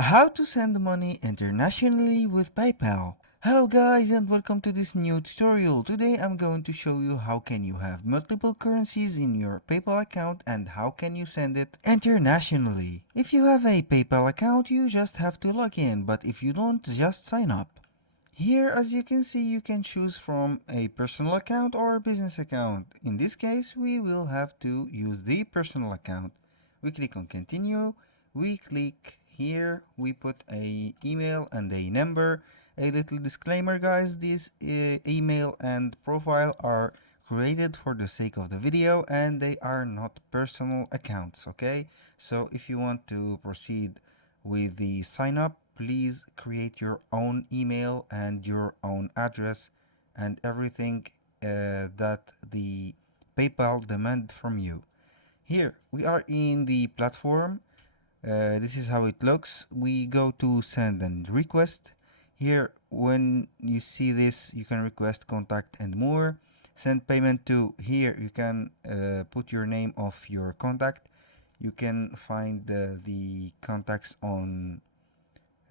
How to send money internationally with PayPal. Hello guys and welcome to this new tutorial. Today I'm going to show you how can you have multiple currencies in your PayPal account and how can you send it internationally. If you have a PayPal account you just have to log in, but if you don't, just sign up. Here, as you can see, you can choose from a personal account or business account. In this case, we will have to use the personal account. We click on continue, we click here, we put a email and a number. A little disclaimer guys, this email and profile are created for the sake of the video and they are not personal accounts, okay? So if you want to proceed with the sign up, please create your own email and your own address and everything that the PayPal demand from you. Here we are in the platform. This is how it looks. We go to send and request. Here when you see this you can request contact and more. Send payment to. Here you can put your name of your contact. You can find the contacts on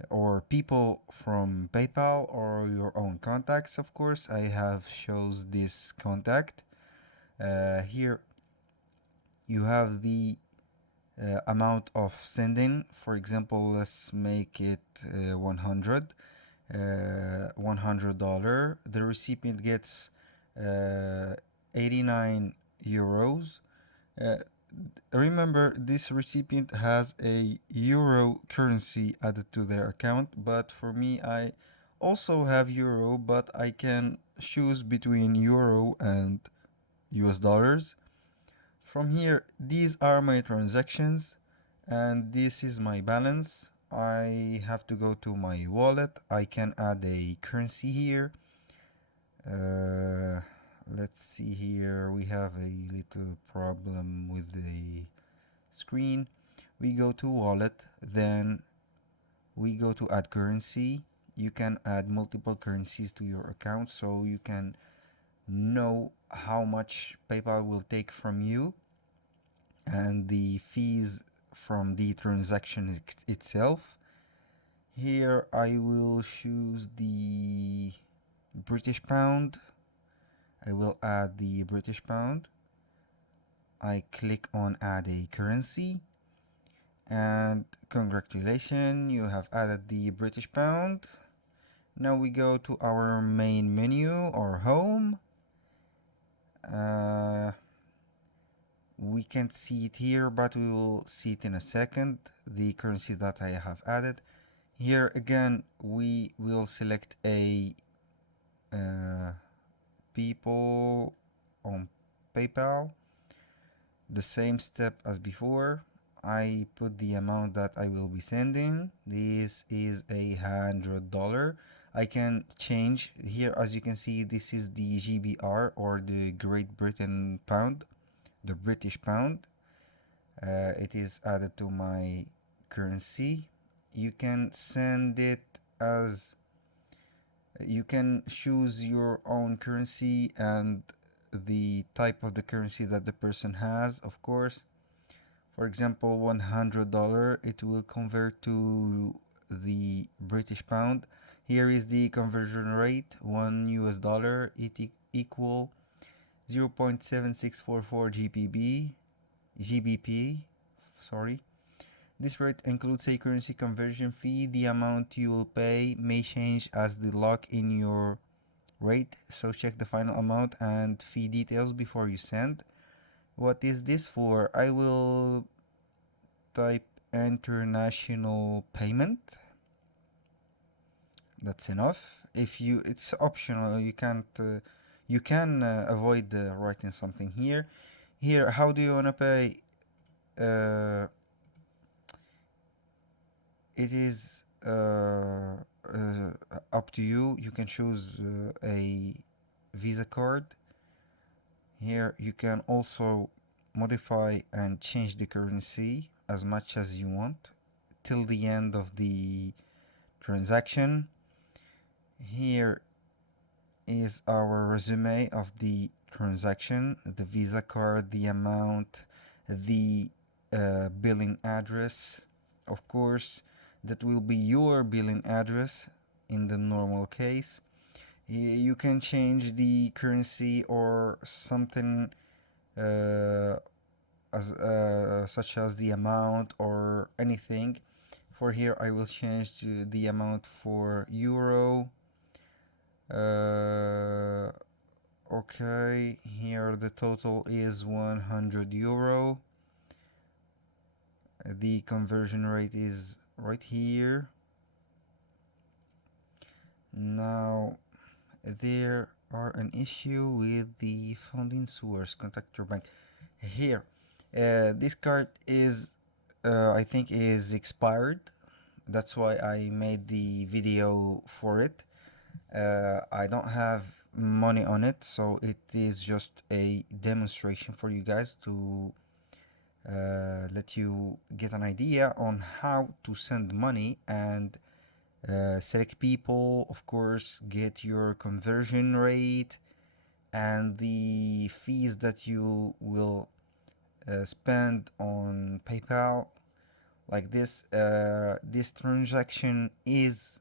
or people from PayPal or your own contacts. Of course I have shows this contact. Here you have the amount of sending. For example, let's make it 100 $100. The recipient gets 89 euros. uh, Remember, this recipient has a euro currency added to their account, but for me I also have euro, but I can choose between euro and US dollars. From here, these are my transactions and this is my balance. I have to go to my wallet. I can add a currency here. Let's see here, we have a little problem with the screen. We go to wallet, then we go to add currency. You can add multiple currencies to your account so you can know how much PayPal will take from you and the fees from the transaction itself. Here I will choose the British pound. I will add the British pound. I click on add a currency and congratulations, you have added the British pound. Now we go to our main menu or home. We can't see it here, but we will see it in a second, the currency that I have added. Here again we will select a people on PayPal. The same step as before. I put the amount that I will be sending. This is $100. I can change here. As you can see, this is the GBR or the Great Britain pound, the British pound. It is added to my currency. You can send it as you can choose your own currency and the type of the currency that the person has. Of course, for example, $100, it will convert to the British pound. Here is the conversion rate, 1 US dollar, it equal 0.7644 GBP, sorry. This rate includes a currency conversion fee. The amount you will pay may change as the lock in your rate, so check the final amount and fee details before you send. What is this for? I will type international payment. That's enough. If you, it's optional, you can't you can avoid writing something here. Here, how do you want to pay? It is up to you. You can choose a Visa card. Here you can also modify and change the currency as much as you want till the end of the transaction. Here is our resume of the transaction, the Visa card, the amount, the billing address, of course, that will be your billing address in the normal case. You can change the currency or something such as the amount or anything. For here I will change to the amount for euro. Okay, here the total is 100 euro. The conversion rate is right here. Now there are an issue with the funding source. Contact your bank. Here, this card is I think is expired. That's why I made the video for it. I don't have money on it, so it is just a demonstration for you guys to let you get an idea on how to send money and select people, of course, get your conversion rate and the fees that you will spend on PayPal. Like this transaction is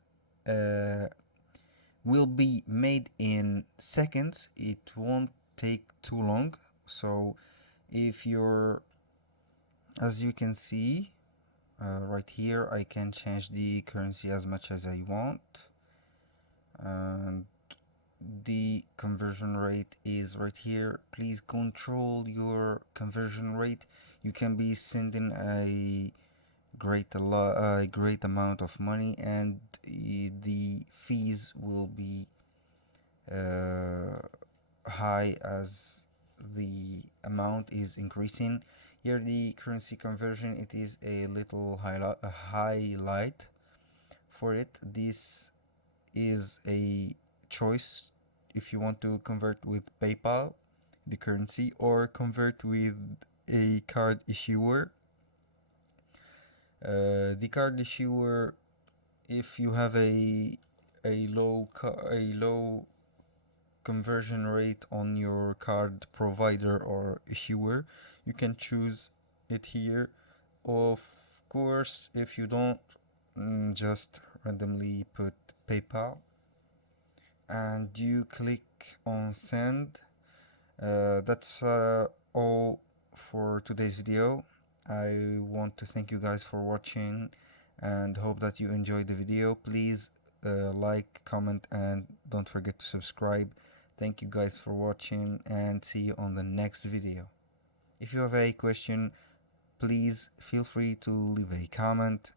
will be made in seconds. It won't take too long. So if you're, as you can see right here, I can change the currency as much as I want, and the conversion rate is right here. Please control your conversion rate. You can be sending a great amount of money, and the fees will be high as the amount is increasing. Here the currency conversion, it is a little highlight for it. This is a choice if you want to convert with PayPal the currency or convert with a card issuer. The card issuer, if you have a low conversion rate on your card provider or issuer, you can choose it here. Of course, if you don't, just randomly put PayPal and you click on send. That's all for today's video. I want to thank you guys for watching and hope that you enjoyed the video. Please like, comment, and don't forget to subscribe. Thank you guys for watching, and see you on the next video. If you have a question, please feel free to leave a comment,